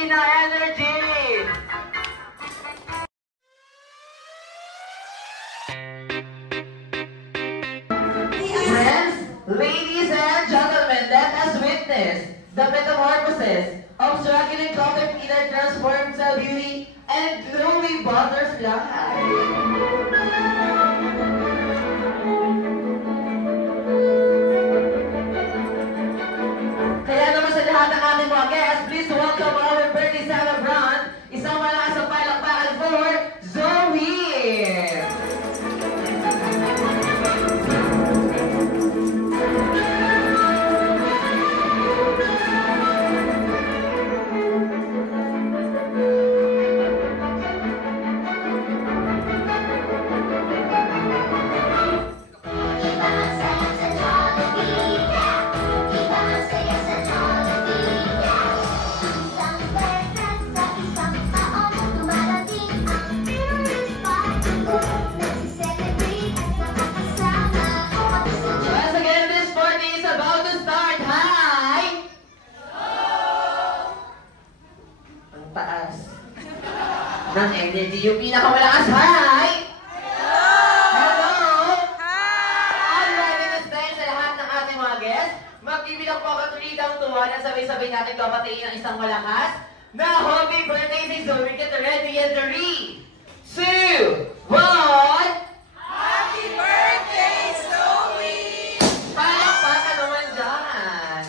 Pina Energy! Friends, ladies and gentlemen, let us witness the metamorphosis of struggling caterpillar transformed to beauty and glowing butterfly. Kaya naman sa lahat ng ating mga guests, please welcome our birthday celebrant. Isang malakas ang palakpakan for Zoe! Ng energy, yung pinakamalakas. Hi! Hello! Hi! Alright, in this time sa lahat ng ating mga guests, magbibilang po ako 3 down to 1 at sabay-sabay natin kapatiin ng isang malakas na happy birthday si Zoe. Get ready and 3, 2, 1! Happy birthday, Zoe! Palakpakan naman dyan!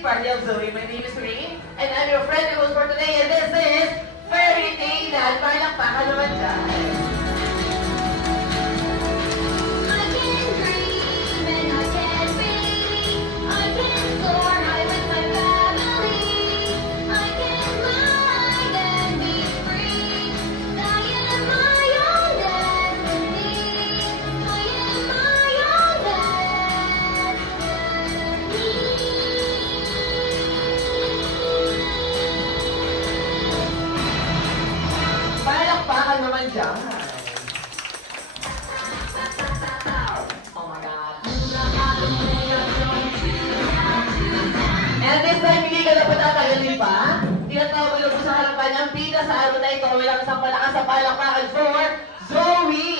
Party of Zoe. My name is Ring, and I'm your friend and host for today, and this is Fairy Tale. Palakpakan naman dyan. Oh my God. And this time, hindi ka na patatagalin pa. Tinatawag ko sa harapan ang bida sa araw na ito. Walang isang malakas sa palakpakan for Zoe!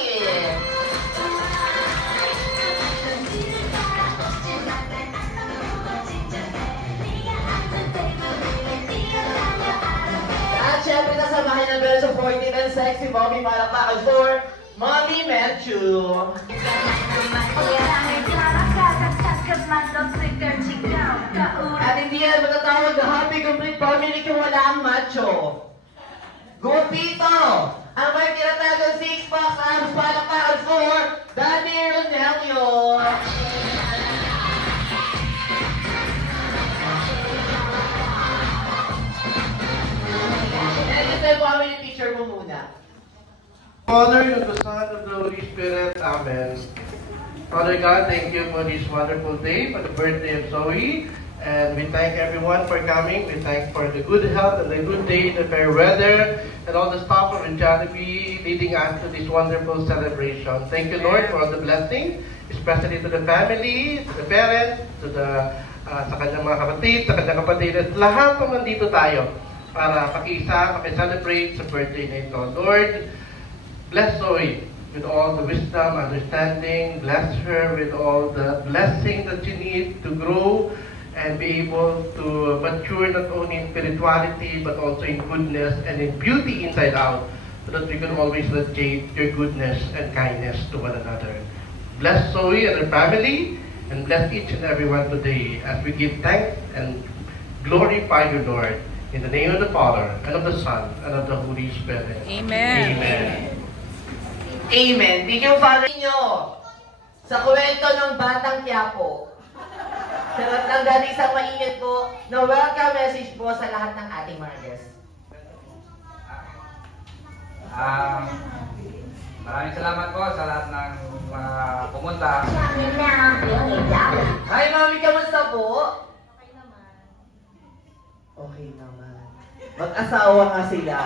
At syempre, nasamahin ng bell supportive and sexy Bobby palakpakan for Mommy Matthew. At hindi yan matatawag na happy complete family kung wala ang macho. Gupito! Ang may tinatagang 6-pack arms palakpakan for Danny Ronelio. And this time, family picture mo muna. Father, of the Son, of the Holy Spirit. Amen. Father God, thank you for this wonderful day, for the birthday of Zoe. And we thank everyone for coming. We thank for the good health and the good day, the fair weather, and all the staff of Jollibee leading us to this wonderful celebration. Thank you, Lord, for all the blessings, especially to the family, to the parents, to the sa kanyang mga kapatid, sa kanyang kapatid, at lahat ng nandito tayo para pakiisa, pakicelebrate sa birthday na ito. Lord, bless Zoe with all the wisdom, understanding. Bless her with all the blessing that she needs to grow and be able to mature not only in spirituality but also in goodness and in beauty inside out, so that we can always radiate your goodness and kindness to one another. Bless Zoe and her family, and bless each and everyone today as we give thanks and glorify you, Lord, in the name of the Father, and of the Son, and of the Holy Spirit. Amen. Amen. Amen. Thank you, Father. Sa kwento ng Batang Quiapo, sarap lang galing isang mainit po na welcome message po sa lahat ng ating mga guests. Maraming salamat po sa lahat ng mga pumunta. Hi, Mami, kamusta po? Okay naman. Okay naman. Mag-asawa nga sila.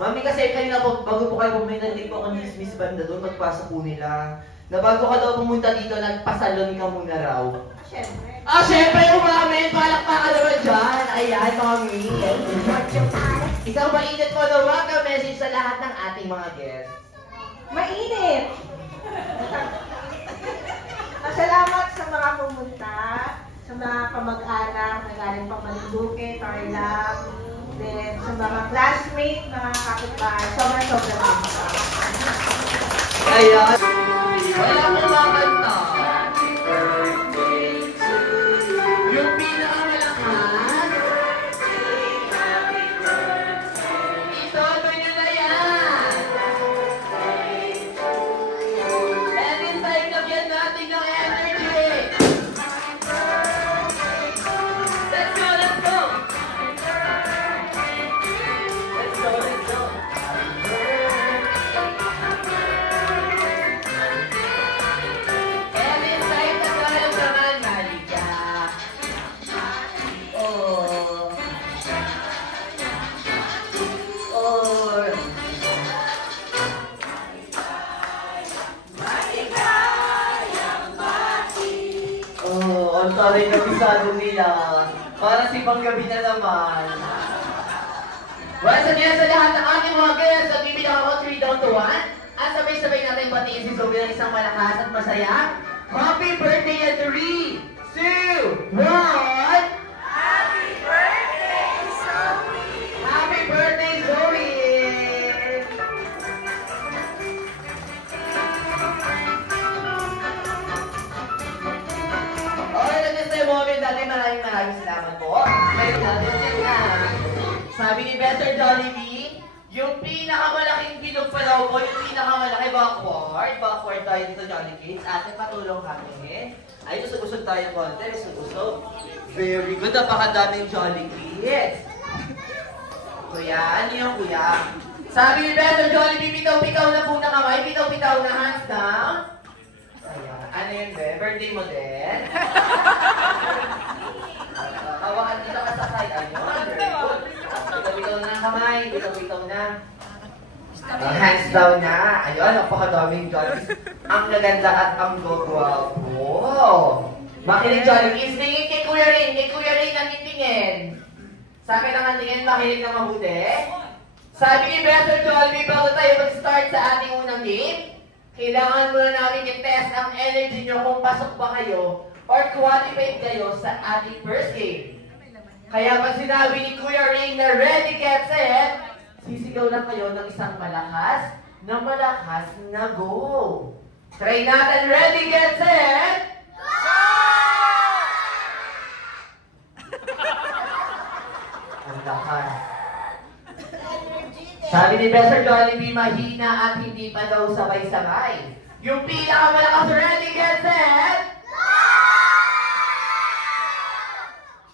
Mami, kasi kanina po, bago po kayo pumunta, hindi po ako Miss Banda doon, magpasok po nila. Na bago ka daw pumunta dito, nagpasalon ka muna raw. Siyempre. Siyempre yung Mami! Palakpakan naman dyan! Ayan, Mami! Isang mainit po na welcome message sa lahat ng ating mga guests. Mainit! Salamat sa mga pumunta, sa mga kamag-anak na galing pang Malinduque, Tarlac, then sa mga classmates, mga kapitbahay. Sobrang Ayan! Wala akong makanta. Yung pinakamalakas. Itodo nyo na yan. And inside lagyan natin ng energy. Let's go, let's go. Let's go, let's go. And inside na tayo naman, Malika. Oh. Oh. Oh, ang taray na pisado nila. Para si panggabi na naman. Once again, sa lahat ng ating mga guests, nagbibigyan ako 3 down to 1. At sabay-sabay natin batiin si Zoe ng isang malakas at masaya. Happy birthday at 3, 2, 1! Happy birthday, Zoe! Happy birthday, Zoe! Okay, at this moment natin, maraming salamat po. Ngayon natin yan na. Sabi ni Better Jollibee, yung pinakamalaking bilog pa daw po, yung pinakamalaki backward tayo dito, Jolly Kids. Ate, patulong kami. Ay, usog-usog tayo konti, usog-usog. Very good, napakadaming Jolly Kids. Kuya, ano yung kuya? Sabi ni Better Jollibee, pitaw-pitaw na po na kamay, pitaw-pitaw na hands down. Ayan, ano yun, be? Birthday mo din? Hawakan dito ka sa side. Ayun, very good. Bitaw-bitaw na ang kamay, bitaw-bitaw na. Hands down na. Ayun, napakadaming Jollies. Ang naganda at ang gwapo. Makinig Jollies. Tingin kay Kuya Rin ang titingin. Sa akin ang tingin, makinig na mabuti. Sabi ni Better Jollibee, bago tayo mag-start sa ating unang game, kailangan muna namin i-test ang energy nyo kung pasok ba kayo or qualified kayo sa ating first game. Kaya pag sinabi ni Kuya Ring na ready, get set, sisigaw lang kayo ng isang malakas na go. Try natin, ready, get set, go! Ang lakas. Sabi ni Better Jollibee, mahina at hindi pa daw sabay-sabay. Yung pinakamalakas, ready, get set,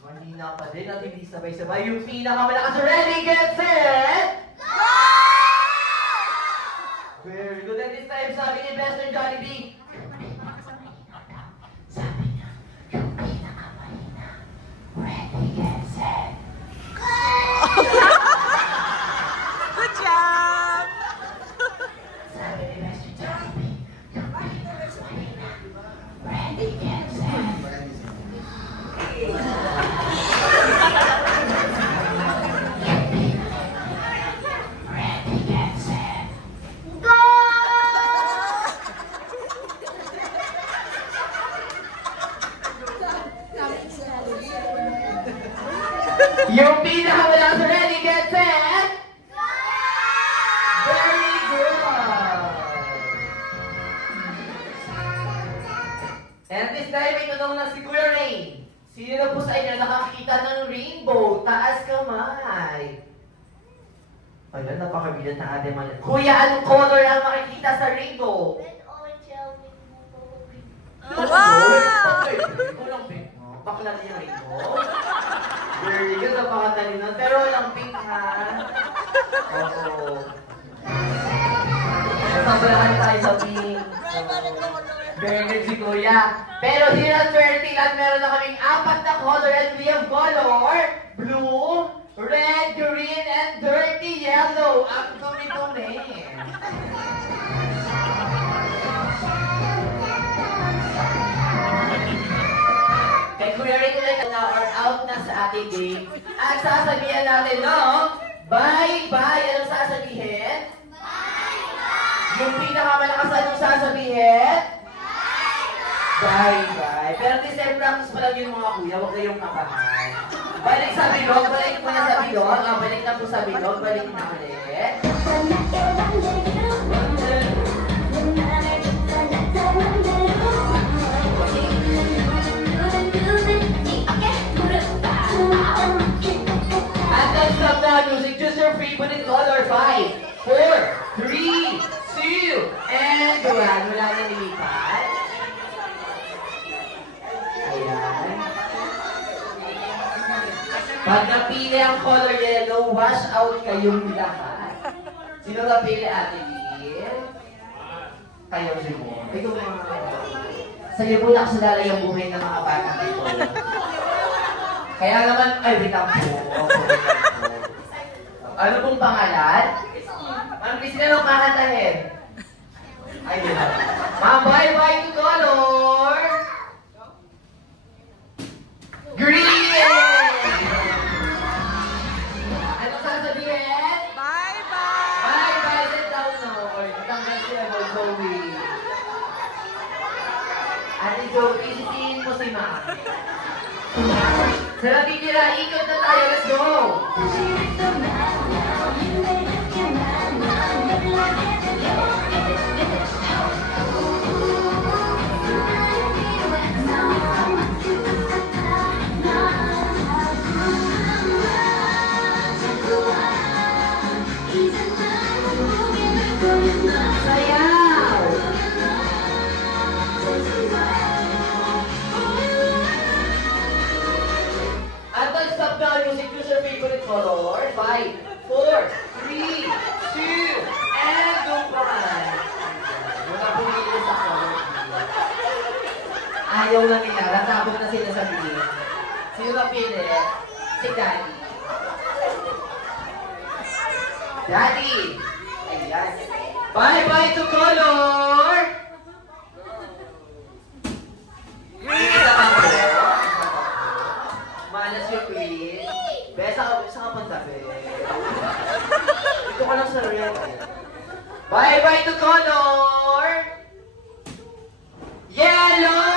mahina pa din at hindi sabay-sabay. Yung pinakamalakas, ready, get set, very good. And this time, sabi ni Better Jollibee, sabi niya, yung pinakamalakas. Yung pinakamalakas ready, get set! Very good! And this time, may tanong na si Kuya Rain. Sino na po sa inyo nakakita ng rainbow? Taas kamay. Ayan, napakabilan na ate man. Kuya, anong color ang makikita sa rainbow? Wow! Walang pink mo. Bakla niya rainbow. Very good, napakatalino. Pero walang pink ha. Oo. Sabrahan tayo sa pink. Very good si Kuya. Pero here at Fairfield, meron na kaming 4 na color and we have color blue, red, green, and dirty yellow. Ang dumi-dumi. Kay Kuya Rick ulit na or out na sa ating game. At sasabihan natin, no? Bye-bye! Anong sasabihin? Bye-bye! Yung pinakamalakas anong sasabihin? Bye-bye! Pero this time practice pa lang yung mga kuya, huwag kayong kabahan. Balik sa bilog, balik mo na sa bilog. Balik na po sa bilog, balik na ulit. At next up na music, choose your favorite color. 5, 4, 3, 2, and duran. Wala na nilipat. Ayan. Pag napili ang color yellow, wash out kayong lahat. Sino napili, Ate Lil? Kayo siguro. Ikaw mga... Sa'yo po nakasalalay ang buhay ng mga bata ito. Kaya naman, ay, wait lang po. Ano pong pangalan? Ma'am, please na lang kakantahin. Ay, wait lang. Ma'am, bye-bye to color! Green! Anong sasabihin? Bye-bye! Bye-bye! Sit down now. Or tanggal sila mo, Zoe. Ate Zoe, isisihin mo si Ma. Sa natitira, ikot na tayo. Let's go! Sayaw! At stop na music, choose your favorite color. 5, 4, 3, 2, and goodbye. Wala pumili sa color. Ayaw na nila, natabog na sila sa bigay. Sino napili? Si Daddy. Daddy! Ayan. Bye-bye to color! Green! Isa ka po. Malas yung green. Besa ka punta, be. Dito ka lang sa red. Bye-bye to color! Yellow!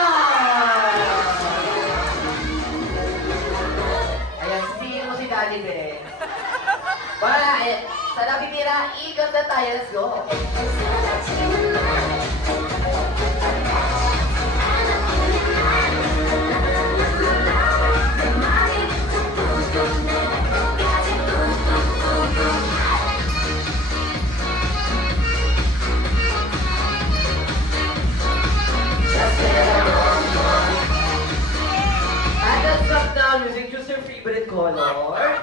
Ayan, sisihin mo si Daddy, be. Para, sa napipira, ikot na tayo. Let's go! And let's stop now music. Choose your favorite color.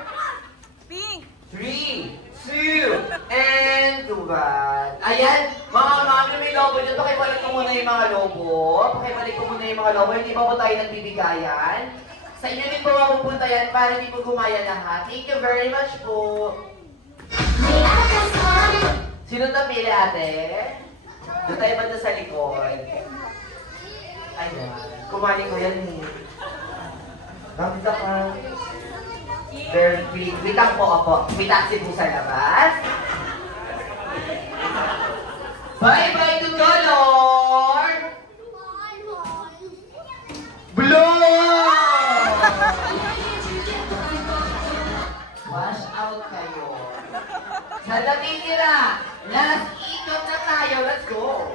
Pink! 3, 2, and 1. Ayan, mga mami, may lobo dyan. Pakibalik ko muna yung mga lobo. Pakibalik ko muna yung mga lobo. Hindi pa po tayo nagbibigayan. Sa inyo din po mapupunta yan para hindi po gumaya lahat. Thank you very much po. Sino napili, ate? Doon tayo banda sa likod. Ayan. Kumali ko yan eh. Nakita ka. Very witang po ako. Witang si po sa labas. Bye-bye to color! Blue! kuya. Last ikot na tayo. Let's go.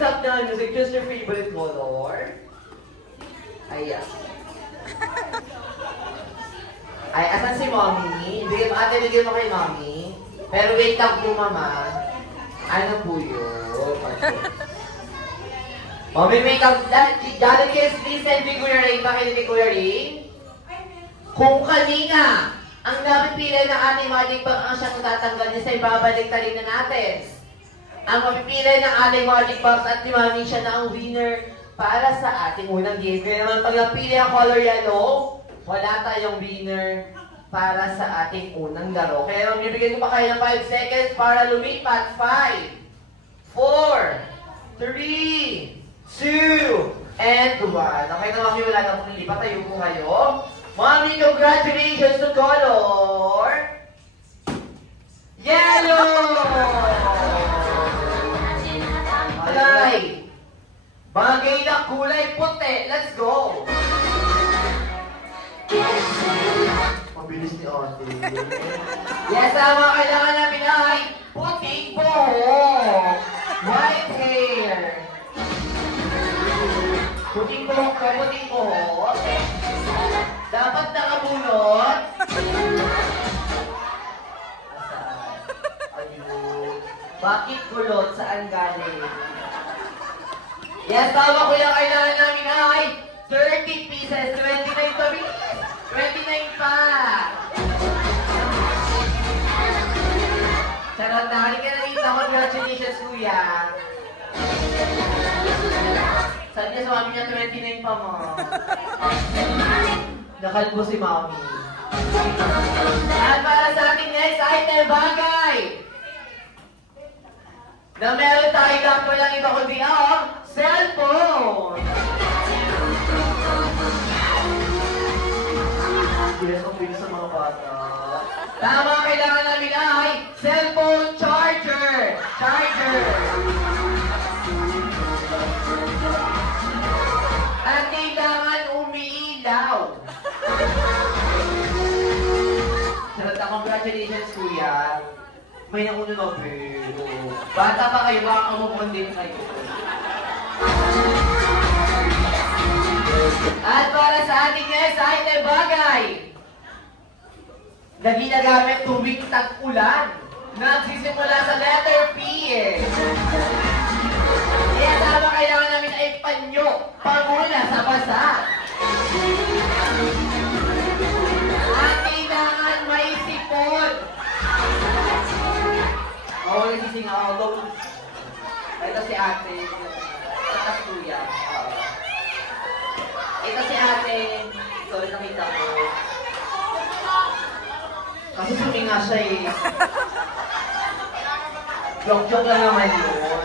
Stop na music, just your favorite color. Ayan. Ay, asan si Mommy? Bigyan mo kay Mommy. Pero wait lang po, Mama. Ano po yun? Okay. Mommy, wait lang. Daddy kids, please send me Kuya Ring. Bakit ni Kuya Ring? Kung kanina, ang napipili ng ating magic bag ang siyang tatanggal niya sa ibabalik na rin na natin. Ang mapipili ng ating magic box at ni Mami siya na ang winner para sa ating unang game. Kaya naman pag napili ang color yellow, wala tayong winner para sa ating unang laro. Kaya naman bibigyan ko pa kayo ng 5 seconds para lumipat. 5, 4, 3, 2, and 1. Okay na Mami, wala na akong nilipat. Tayo po kayo. Mami, congratulations to color yellow! Alay! Bagay na kulay puti. Let's go! Mabilis ni Ate. Yes, ang mga kailangan namin ay puting buhok. White hair. Puting buhok ka, puting buhok. Dapat nakabunot. Ayun. Bakit kulot? Saan galing? Yes, tama ko yung kailangan namin ay 30 pieces. 29 pa, bilis. 29 pa. Charot na. Halika na dito. Congratulations, kuya. Sabi niya sa mami niya, 29 pa mo. Nakalbo si mami. At para sa ating next item, bagay na meron tayo lang walang iba kundi ang cellphone! Yes, ang bilis sa mga bata. Tama, kailangan namin ay cellphone charger! Charger! At kailangan umiilaw! Sarata, congratulations, kuya. May nakuno na pero. Bata pa kayo, baka kamukon din kayo. At para sa ating next item bagay na ginagamit tuwing tag-ulan, nagsisimula sa letter P. Kaya tama kailangan namin ay panyo, panguna sa basa. At kailangan may sipon. Oo, nagsising ako. Ito si ate. Ito si kuya. Ito si ate. Sorry, nakita ko. Kasi suminga siya eh. Joke-joke lang naman yun.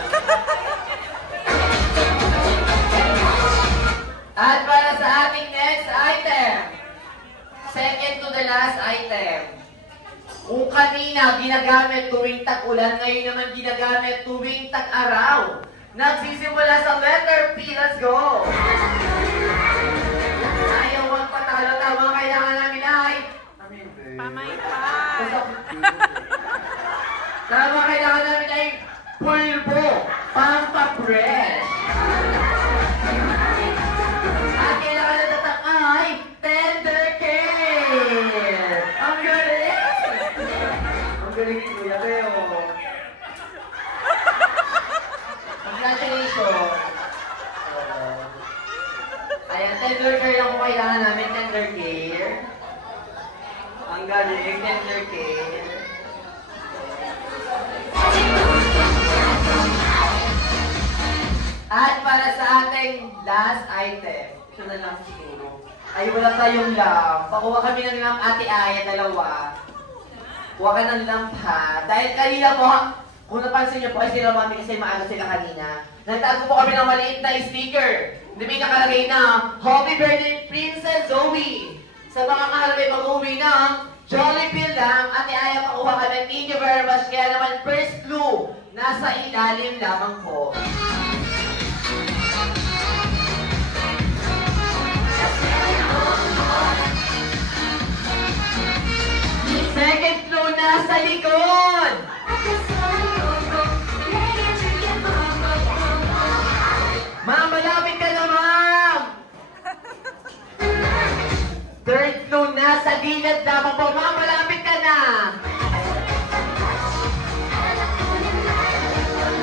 At para sa ating next item. Second to the last item. Kung kanina ginagamit tuwing tag-ulan, ngayon naman ginagamit tuwing tag-araw. Nagsisimula sa letter P. Let's go! Ayaw magpatalo. Tama kailangan namin ay... Pamaypay. Tama kailangan namin ay pulbo. Pampapress. At kailangan na tatak ay tender care. Ang galing! Ang galing ni Kuya Teo. Congratulations. Ayan, tender care lang po kailangan namin. Tender care. Ang galing, tender care. At para sa ating last item, ito na lang siguro. Ay, wala tayong lamp. Pakuha kami ng lamp, Ate Aya, dalawa. Kuha ka ng lamp ha. Dahil kanina po, Kung napansin niyo po ay sila mami kasi maaga sila kanina. Nagtago po kami ng maliit na sticker. Hindi may nakalagay na Happy Birthday Princess Zoe. Sa mga kaharapin mag-uwi ng Jollibee lang at iaya pakuha kami. Thank you very much. Kaya naman first clue, nasa ilalim lamang po. Second clue, nasa likod. Ma'am, malapit ka na, ma'am! Third clue, nasa gilid lamang po. Ma'am, malapit ka na!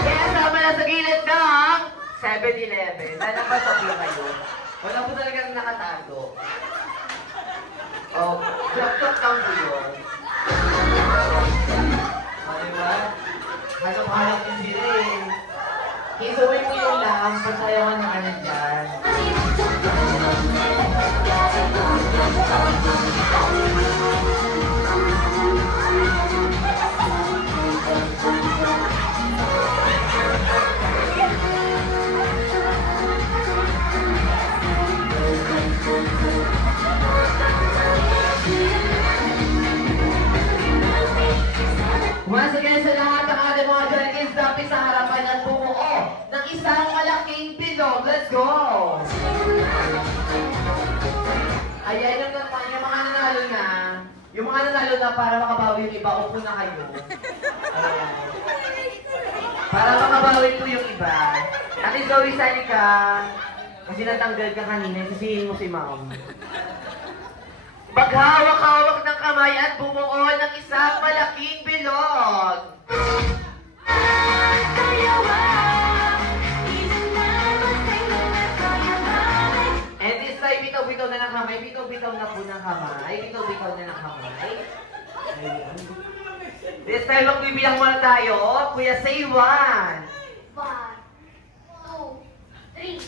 Kaya sama na sa gilid ng 7-Eleven. Nalapasok lang kayo. Wala po talagang nakatago. Oh, joke-joke lang po yun. O, diba? Hanap-hanap din sila eh. Isawin mo yung lang, pasayawan na ka na dyan. Once again sa lahat ng ating mga judges, dapat sa harapan at bumuo ng isang malaking bilog. Let's go! Ayan yung mga nanalo na. Yung mga nanalo na para makabawi yung iba, upo na kayo. Para makabawi po yung iba. Ate Zoe, sali ka. Kasi natanggal ka kanina, sisihin mo si ma'am. Maghawak-hawak ng kamay at bumuo ng isang malaking bilog. And this time, bitaw-bitaw na ng kamay. Bitaw-bitaw na po ng kamay. Bitaw-bitaw na ng kamay. Ayan. This time, magbibilang muna tayo. Kuya, say 1. 1, 2, 3,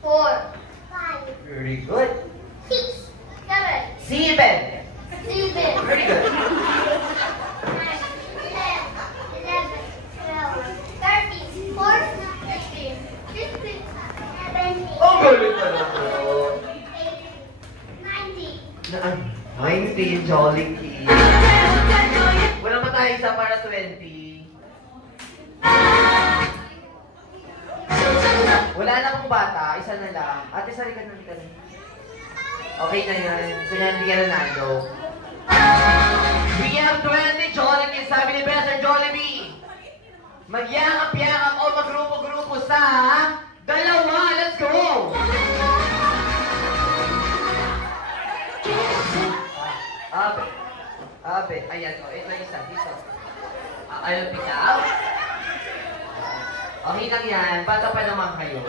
4, 5, very good. 6, 7, 7. 7, Very good. 9, 10, 11, 12, 13, 14, 15, 16, 17, Oh, galing pa na po. 18, 19, Jolly Kid. Wala pa tayo isa para 20. Wala na pong bata, isa na lang. Ate, sali ka na. Okay na yan. Kaya hindi ka nanalo. We have 20 Jolly Kids. Sabi ni Besser Jollibee. Magyakap-yakap o magrupo-grupo sa 2. Let's go! Abe. Ayan o. Ito isa. Dito. Ayaw pitaw. Okay lang yan. Bata pa naman kayo.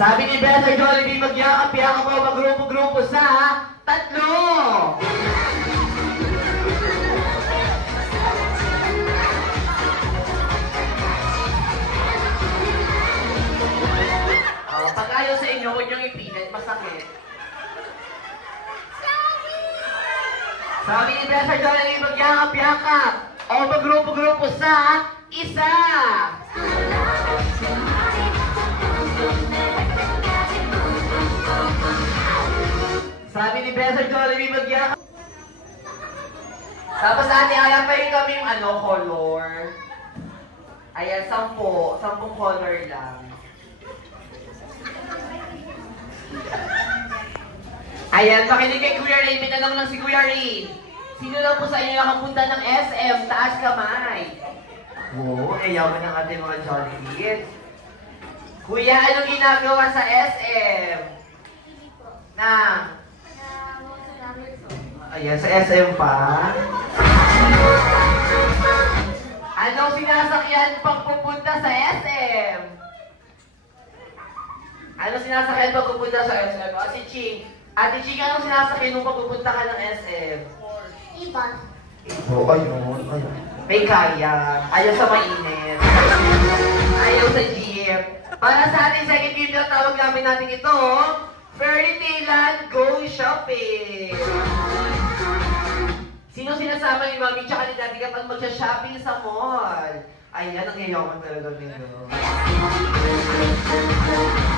Sabi ni Besser Jollibee, magyakap-yakap o magrupo-grupo sa 3. Pag ayaw sa inyo, huwag niyong ipilit. Masakit. Sabi ni Besser Jollibee, magyakap-yakap o magrupo-grupo sa 1. Sabi ni Besser Jollibee, magyakap. Tapos ate, alam pa rin kami yung color. Ayan, 10 color lang. Ayan, makinig kay Kuya Ray. May tanong lang si Kuya Ray. Sino lang po sa inyo nakapunta ng SM? Taas kamay. Oo, ayaw ng ating mga Jolly Kids. Kuya, anong ginagawa sa SM? Na? Ayan, sa SM pa. Anong sinasakyan pag pupunta sa SM? Anong sinasakyan pag pupunta sa SM? O, si Ching. Ate Ching, anong sinasakyan nung pag pupunta ka ng SM? Ibon. Oo, ayun. May kaya. Ayaw sa mainit. Ayaw sa jeep. Para sa ating second video, tawag namin natin ito, Fairy Tale Land Go Shopping. Sino sinasama ni Mami tsaka ni Daddy kapag magsha-shopping sa mall. Ayan, ang yayaman talaga nito.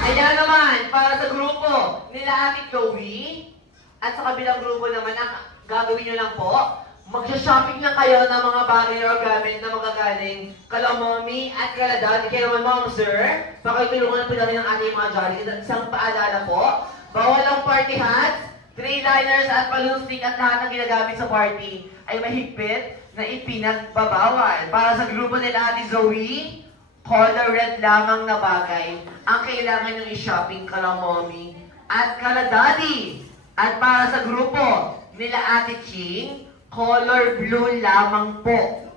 Ayan naman, para sa grupo nila Ate Chloe, at sa kabilang grupo naman, ang gagawin nyo lang po, magsha-shopping lang kayo ng mga bagay or gamit na magagaling kala Mommy at kala Daddy. Kaya naman, Mom, Sir, pakitulungan po namin ang ating mga jolly. Isang paalala po, bawal ang party hats, 3-liners at balloon stick at lahat ng ginagamit sa party ay mahigpit na ipinagbabawal. Para sa grupo nila Ate Zoe, color red lamang na bagay ang kailangan nyo i-shopping kala Mommy at kala Daddy. At para sa grupo nila Ate Ching, color blue lamang po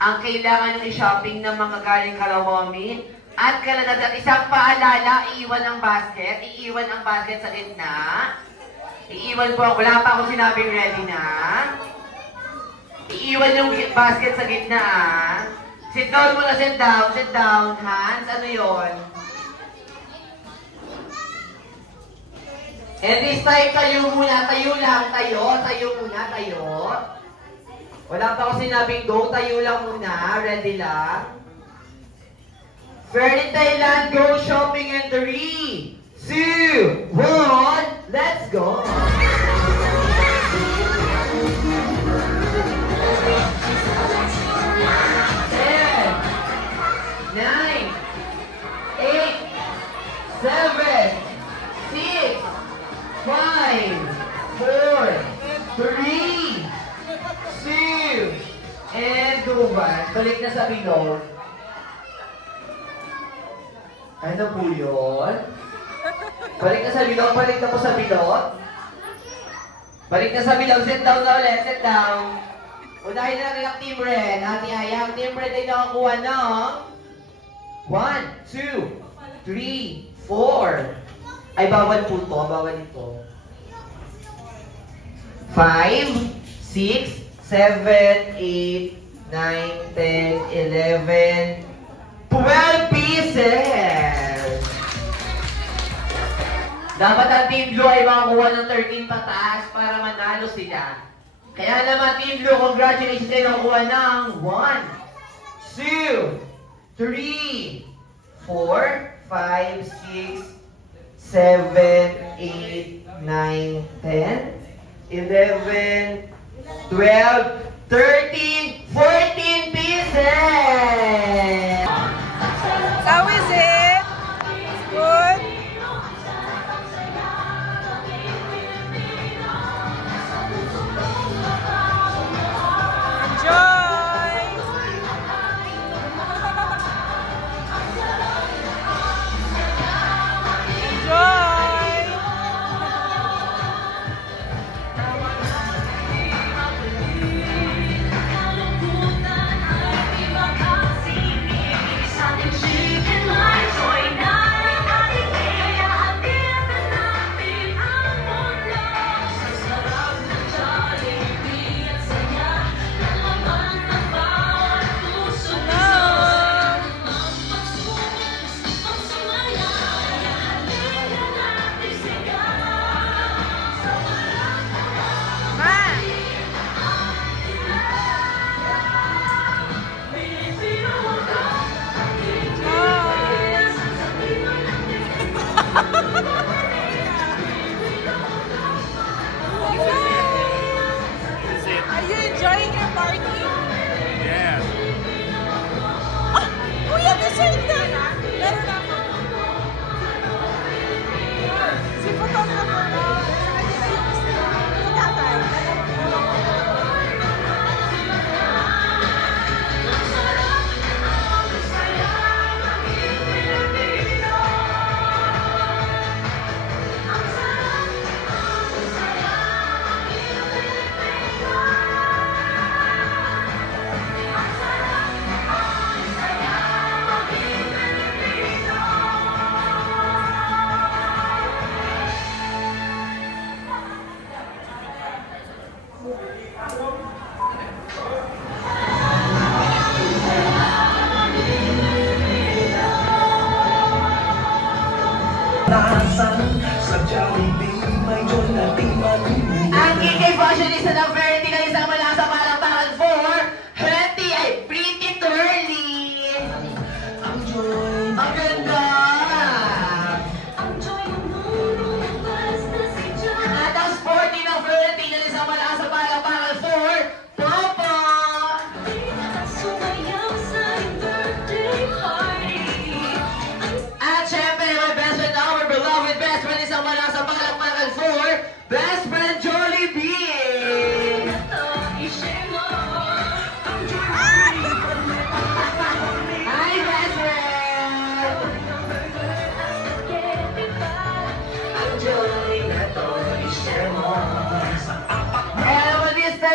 ang kailangan nyo i-shopping ng mga galing kala Mommy at kala Daddy. At isang paalala, iiwan ang basket sa gitna. Iiwan po ako. Wala pa ako sinabing ready na. Iiwan yung basket sa gitna. Sit down muna, sit down, sit down. Hands, ano yon? And this time, tayo muna. Tayo lang, tayo. Tayo muna, tayo. Wala pa ako sinabing go. Tayo lang muna. Ready lang. Fairy Thailand, go shopping in 3, 2, 1, let's go! 3, 2, and go back. Balik na sa bilog. Ano po yun? Balik na sa bilog. Balik na po sa bilog. Balik na sa bilog. Sit down na ulit. Sit down. Unahin na natin ang Team Red. Ate Aya, ang Team Red ay nakakuha ng 1, 2, 3, 4. Ay, bawal po to. Bawal ito. 5, 6, 7, 8, 9, 10, 11, 12 pieces! Dapat ang Team Blue ay makakuha ng 13 pataas para manalo sila. Kaya naman Team Blue, congratulations kayo nakakuha ng 1, 2, 3, 4, 5, 6, 7, 8, 9, 10, 11, 12, 13, 14 pieces! How is it? Good? Enjoy! Enjoy! Are you enjoying your party? Yes. Oh, you have to say that. Meron ako. Si photographer mo. Si tatay. Ang KK Fashionista ng Verity na isang malasa parang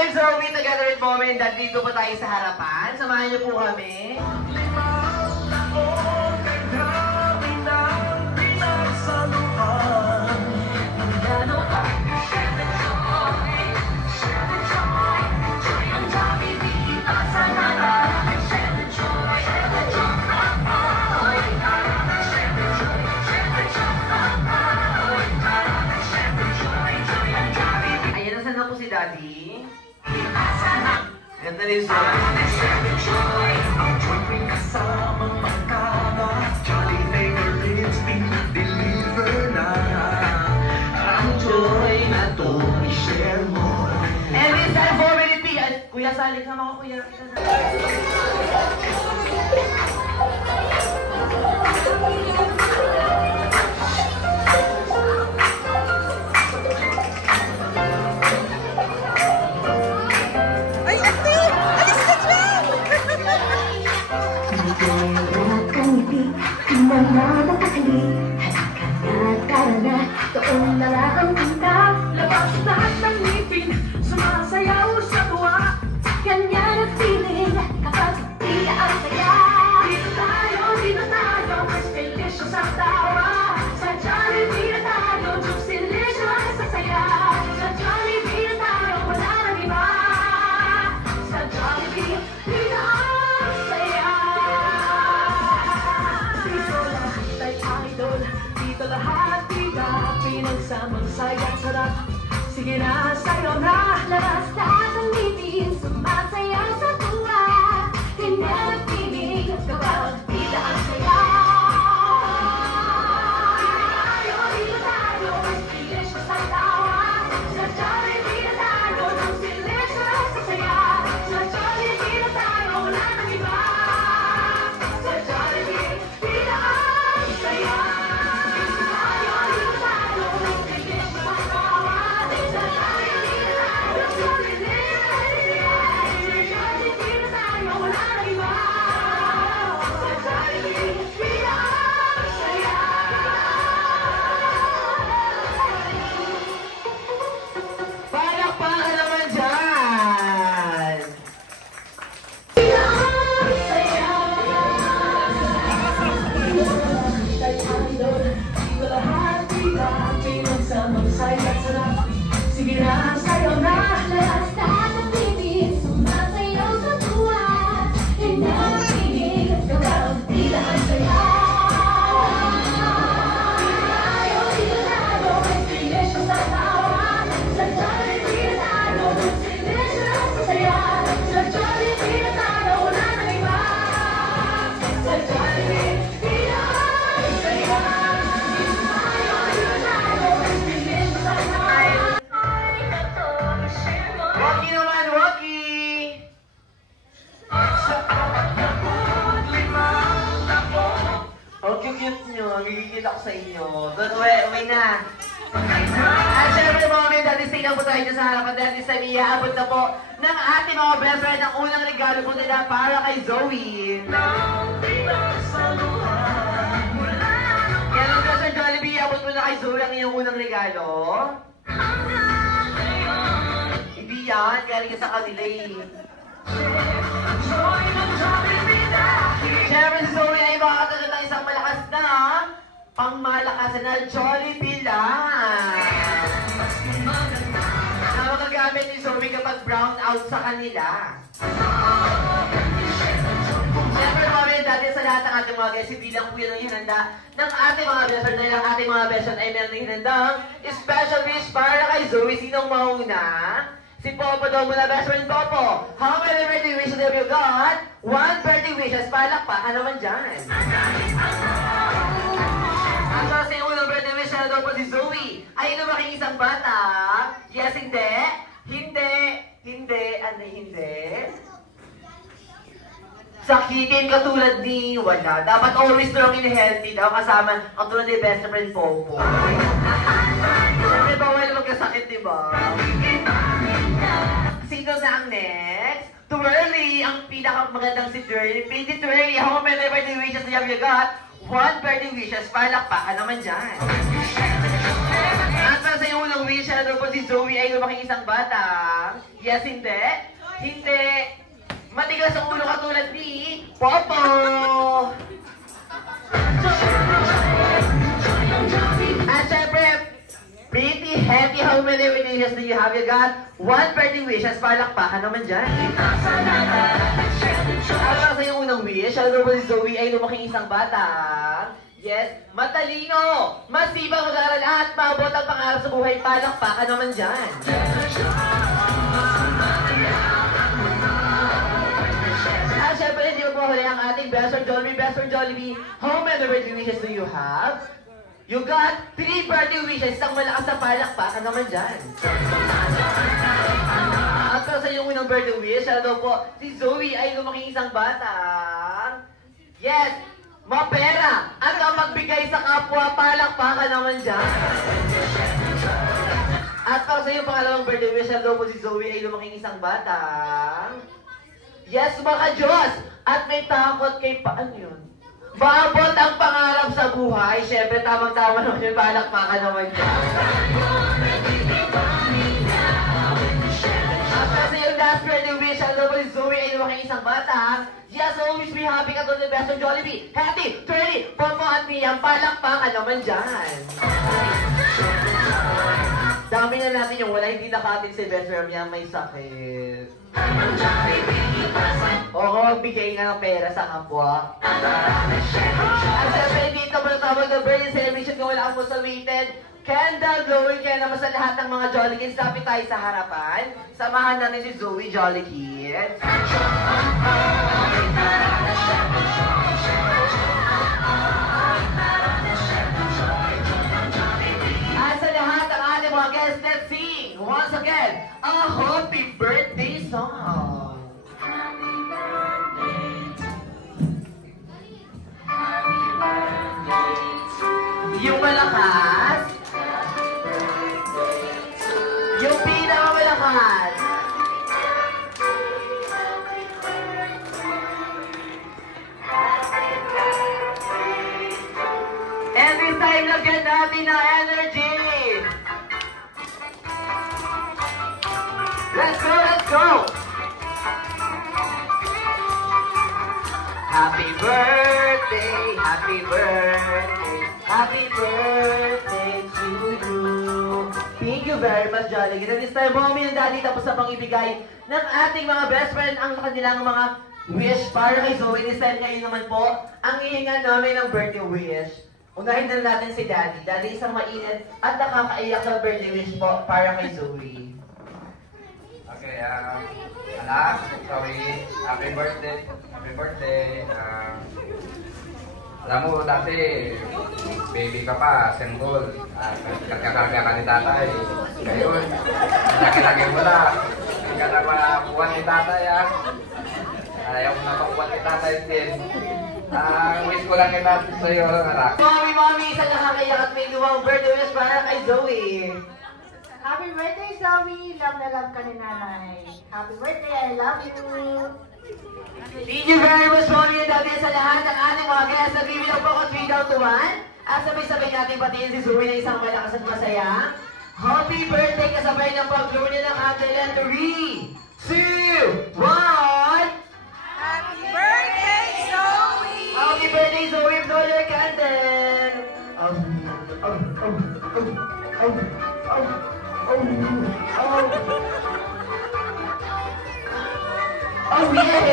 I'm Zoe, together with Mom and Dad. Dito po tayo sa harapan. Samahan niyo po kami. Ayan, nasan na po si Daddy? Ganda rin siya. And this time for Mility. Kuya, salik naman ako, kuya. Ay, ate! Alis ka dyan! Sumasayaw sa tuwa, ganyan ang feeling kapag di ang saya. Dito tayo, mas delicious ang tawa. Sa Jollibee na tayo, jokes delicious ang saya. Sa Jollibee na tayo, wala nang iba. Sa Jollibee, dito ang saya. Dito lahat ay idol, dito lahat tita, pinagsamang sayang sarap. Sige na, sayo na, lakas-taas ang ngipin, sumasayaw sa tuwa. Ganyan ang feeling kapag tita ang saya. Dito tayo, mas delicious ang tawa. Sa Jollibee na tayo, mas delicious ang saya. Sa Jollibee na tayo, wala nang iba. Sa Jollibee, tita ang saya. Dito tayo, mas delicious ang tawa. Palakpakan naman dyan! Sige na, sayo na, lakas-taas ang ngipin, sumasayaw sa tuwa. Ganyan ang feeling kapag tita ang saya. Dito tayo, mas delicious ang tawa. Sa Jollibee na tayo, mas delicious ang saya. Sa Jollibee na tayo, wala nang iba. Sa Jollibee, tita ang saya. Dito tayo, mas delicious ang tawa. Waki naman, Waki! Ang cute nyo, gigigil ako sa inyo. Don't uwi na. At syempre mga men, dati stay na po tayo dyan sa harapan dahil this time iaabot na po ng ating mga best friend ang unang regalo po nila para kay Zoe. Kaya nung Sir Jollibee, iabot mo na kay Zoe ang iyong unang regalo. Hindi yan, galing ka sa kanila eh. Siyempre si Zoe ay makakatulad ng isang malakas na pangmalakasan na Jollibee lang. Na magagamit ni Zoe kapag brown out sa kanila. Siyempre mga dati sa lahat ng ating mga guests, hindi lang po yun ang hinanda ng ating mga best friend dahil ang ating mga best friend ay meron ng hinandang special wish para kay Zoe. Sinong mauna? Si Popo daw muna, best friend Popo. How many birthday wishes have you got? 1 birthday wishes. Palakpakan naman dyan. At sa yung unang birthday wish na daw po si Zoe ay lumaking isang bata. Yes, hindi. Hindi. Hindi. Ano hindi? Sakitin katulad ni wala. Dapat always strong and healthy daw kasama katulad ni best friend Popo. Siyempre bawal magkasakit, diba? Sino na ang next? Twirly! Ang pinakamagandang si Twirly. Pindi Twirly, how many birthday wishes have you got? 1 birthday wishes. Palakpakan naman dyan. At sa yung unang wish ano po si Zoe ay lumaking isang bata? Yes, hindi? Hindi. Matigas ang ulo katulad ni Popo. At syempre, pretty heavy, how many wishes do you have? You got one birthday wishes, palakpakan naman dyan. At sa iyong unang wish, ano po si Zoe ay lumaking isang bata? Yes, matalino, masibang mag-aaral at maabot ang pangarap sa buhay, palakpakan naman dyan. At syempre, hindi mo po huli ang ating Best Friend Jollibee. Best Friend Jollibee, how many birthday wishes do you have? You got 3 birthday wishes, isang malakas na palakpakan naman dyan. At sa iyong unang birthday wish, ano po, si Zoe ay lumaking isang bata. Yes, mapera at ang magbigay sa kapwa, palakpakan naman dyan. At para sa iyong pangalawang birthday wish, ano po, si Zoe ay lumaking isang bata. Yes, mga Diyos! At may takot kay ano yun? Maabot ang pangarap sa buhay. Siyempre, tamang-tama naman yung palakpakan naman dyan. At kasi yung last birthday wish, ano po si Zoe ay lumaking isang bata. Yes, always be happy ka to the Best Friend Jollibee. Happy, 30, Popo at Mia, palakpakan naman dyan. Dami na natin yung wala hindi nakatin si Best Friend Mia, may sakit. Oo, magbigay nga ng pera sa kapwa. At syempre, dito mo natawag ng birthday celebration kung wala kang motivated. Candle blowing kaya naman sa lahat ng mga Jolly Kids. Lapit tayo sa harapan. Samahan natin si Zoe Jolly Kids. At sa lahat ng ating mga guests, let's sing once again a happy birthday song. Yung malakas. Yung pinakamalakas. Every time lagyan natin ng energy. Let's go, let's go. Happy birthday, happy birthday, happy birthday to you. Thank you very much, Jolly. At this time, Mommy and Daddy tapos na pang ibigay ng ating mga best friend ang kanilang mga wish para kay Zoe. This time ngayon naman po, ang hihingan namin ng birthday wish. Unahin na natin si Daddy. Daddy, isang mainit at nakakaiyak na birthday wish po para kay Zoe. Okay, anak, Zoe, happy birthday. Happy birthday. Alam mo, dati, baby ka pa, single. Nagkakarga ka ni tatay. Ngayon, laki-laki mo na. Hindi ka na makuha ni tatay, Ayaw mo na makuha ni tatay din. Wish ko lang kita sa'yo, anak. Mommy, isang nakakaiyak at may luwang birthday wish para kay Zoe. Happy birthday, Zoe! Love na love ka ni Nanay. Happy birthday, I love you! Thank you very much, Mommy and Daddy, sa lahat ng ating mga guests. Nagbibilang po ako 3 down to 1. At sabay-sabay natin patiin si Zoe na isang malakas at masaya. Happy birthday kasabay ng pag-blow niya ng candle. 3, 2, 1! Happy birthday, Zoe! Happy birthday, Zoe! Blow your candle! Oh, yay!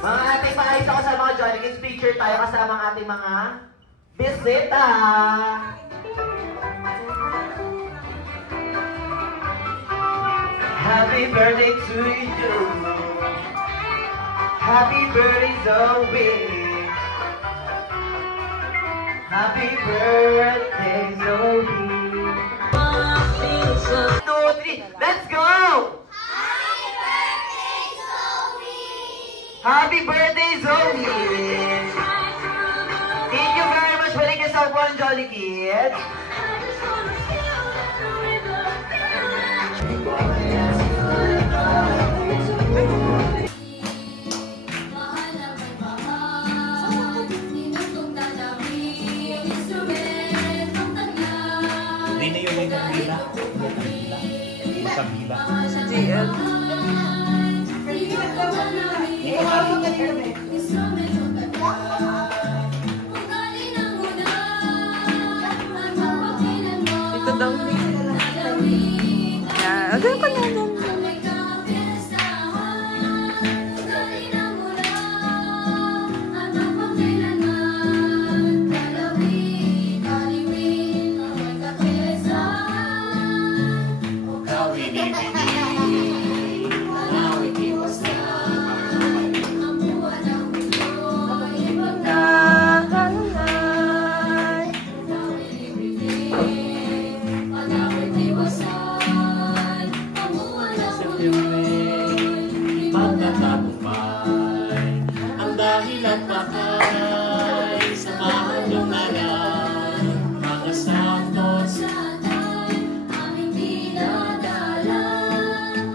Mga ating maayos ako sa mga Jolly Kids, picture tayo kasama ang ating mga bisita. Happy birthday to you. Happy birthday, Zoe. Happy birthday, Zoe. 1, 2, 3, let's go! Happy birthday, Zoe! Thank you very much for taking us out one Jolly Kids. Kabila. Si JL. Ito daw ni. Yan. Agay ka na lang. Ang dahilan bakay samahan yung nalang mga santos aming dinadala.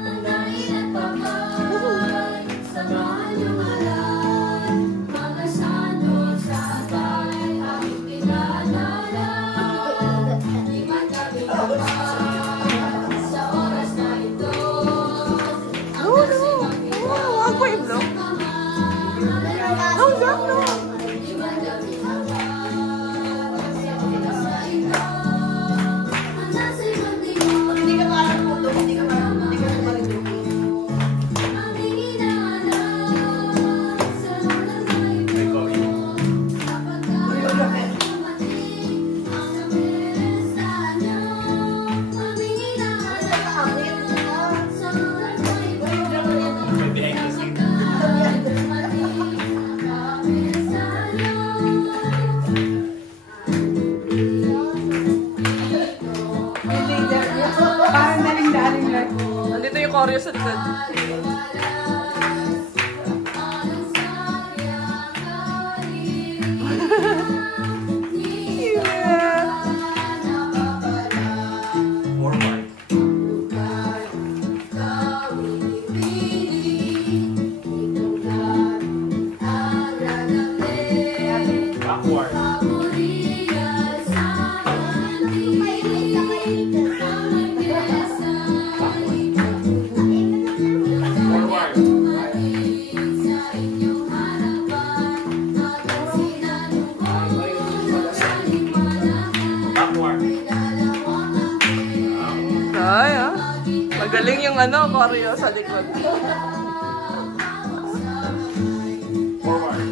Ang dahilan bakay samahan yung nalang mga santos aming dinadala. Di man kami kapag sa oras na ito. Ako yung vlog. No, no. Hindi ka parang puto, hindi ka parang behind the scenes. Parang daling-daling lang. Nandito yung choreo sa likod. Forward. Backward. Forward. Backward. Ay, magaling yung choreo sa likod. Forward.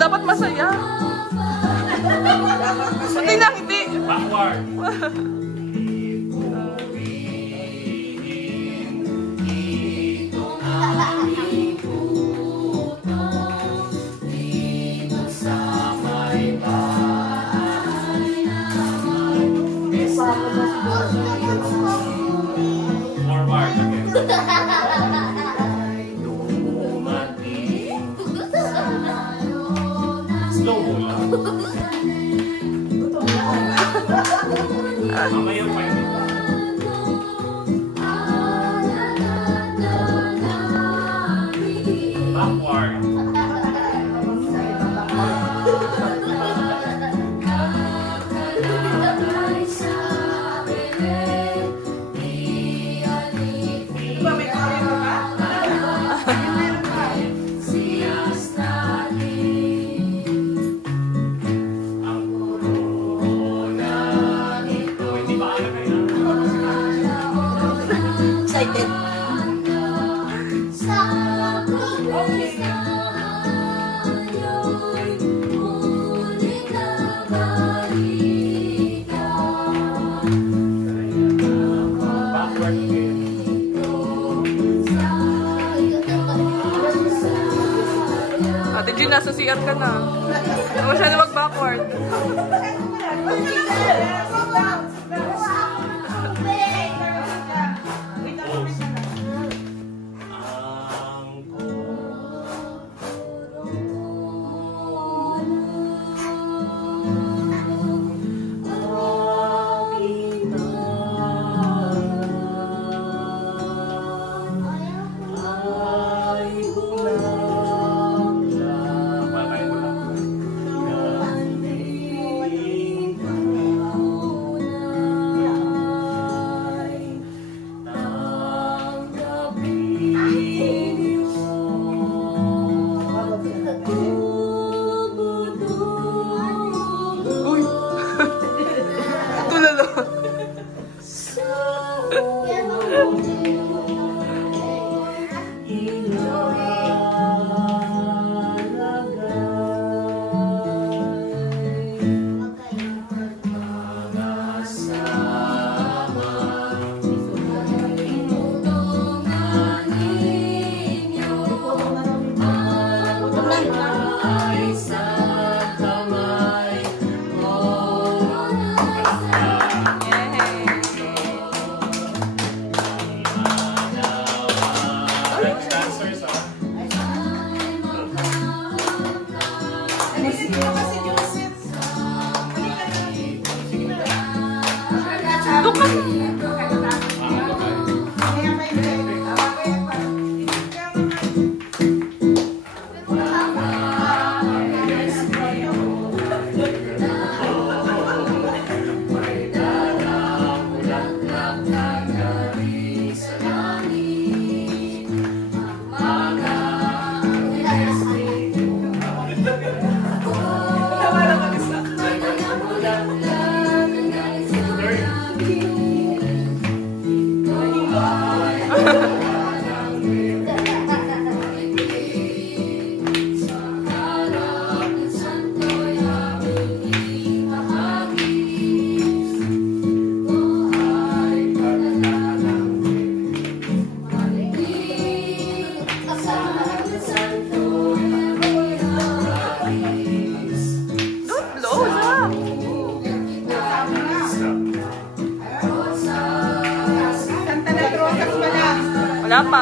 Dapat masaya. Hindi na, hindi. Backward. Forward again. Slow mo lang. Mamaya pa yun. Backward. Excited. Ate Jean, nasa CR ka na. Huwag siya na mag-backward.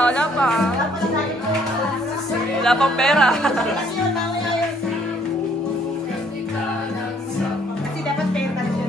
Wala pa. Wala pang pera. Kasi dapat pera siya.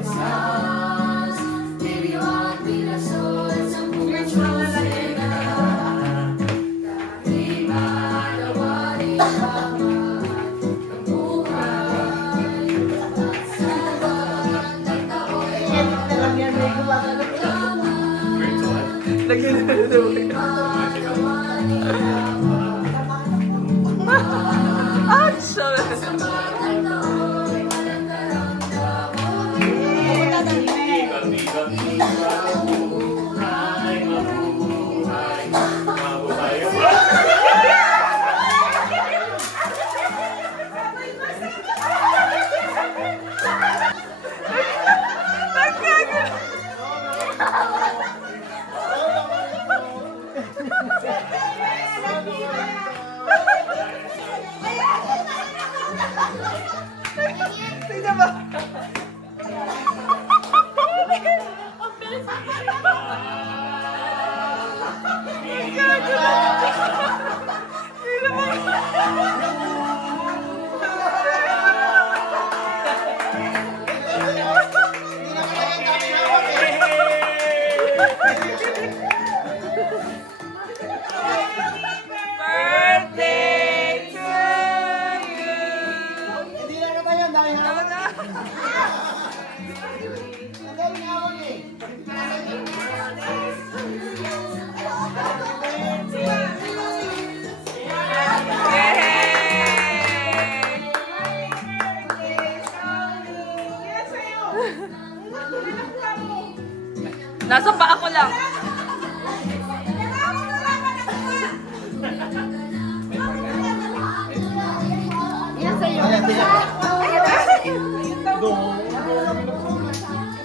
Nasa pa ako lang.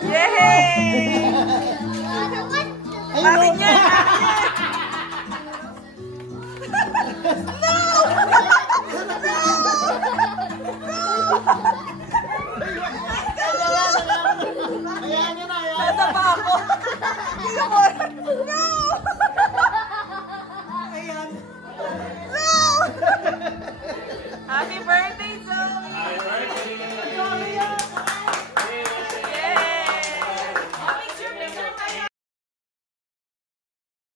Yay! Mami niya! No! Nasa pa ako. Tingnan mo. No! Ayan. No! Happy birthday,